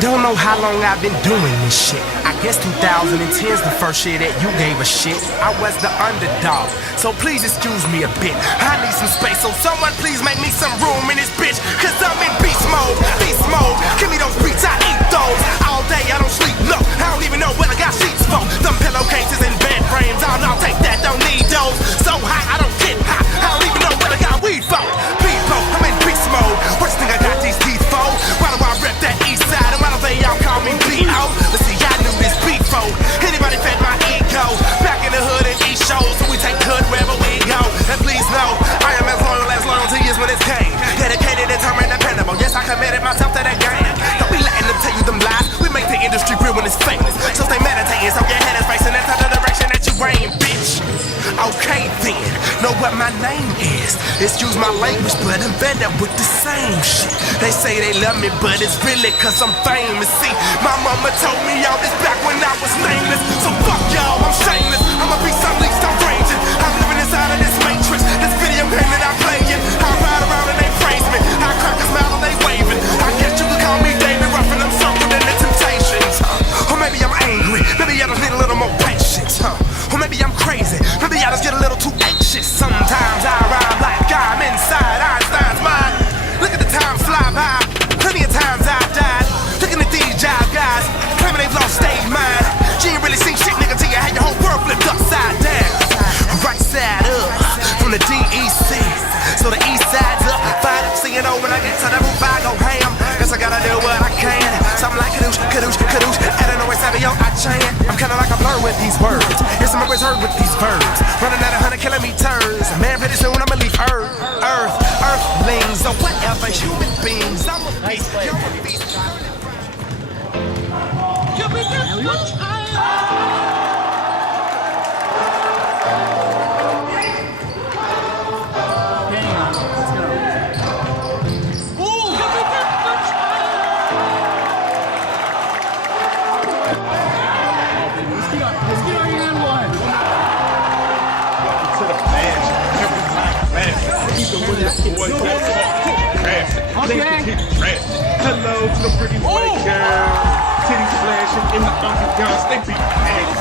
Don't know how long I've been doing this shit. I guess 2010's the first year that you gave a shit. I was the underdog, so please excuse me a bit. I need some space, so someone please make me some room in this bitch. Cause I'm in beast mode, beast mode. Give me those beats, I eat those. All day I don't sleep, no, I don't even know what I got sheets for. Them pillowcases and bed frames, I'll take that, don't need those. So high, I don't get high, I don't even know what I got weed for. People, I'm in beast mode. What you think I got these teeth for? Why do I rep that east side? And why don't they all call me B.O.? But see, I knew this beat for anybody fed my ego. Back in the hood and east shows, so we take the hood wherever we go. And please know, I am as loyalty is when it's came. Dedicated, determined, dependable. Yes, I committed myself to that game. Don't be letting them tell you them lies. We make the industry real when it's famous. So stay meditating, so your head is facing into the direction that you aim, bitch. Okay then, know what my name is. Excuse my language, but I'm fed up with the same shit. They say they love me, but it's really cause I'm famous. See, my mama told me all this back when I was nameless. So fuck y'all, I'm shameless. I'ma be some least I'm raging. I'm living inside of this matrix. This video game that I'm playing. I ride around and they praise me. I crack a smile and they waving. I guess you could call me David Ruff and I'm circled in the temptations. Or maybe I'm angry. Maybe I just need a little more patience. Or maybe I'm crazy. Maybe I just get a little too anxious. Sometimes I rhyme like I'm inside Einstein's mind. Look at the time fly by. Plenty of times I've died. Looking at these jive guys, claiming they've lost stage mind. You ain't really seen shit, nigga, till you had your whole world flipped upside down. Right side up, from the DEC. So the east side's up. Fight up, so you know when I get to the roof, I go ham. Guess I gotta do what I can. Something like kadoosh, kadoosh, kadoosh. I don't know where Savio, I chant. I'm kinda like a blur with these words. Yes, I'm always heard with these verbs. Running at 100 kilometers. Man, pretty soon I'ma leave earthlings, or whatever, human beings. I'm a beast, you're a beast. Give me this much Hello to the pretty white girl. Titties flashing in the ambiance. They be ass.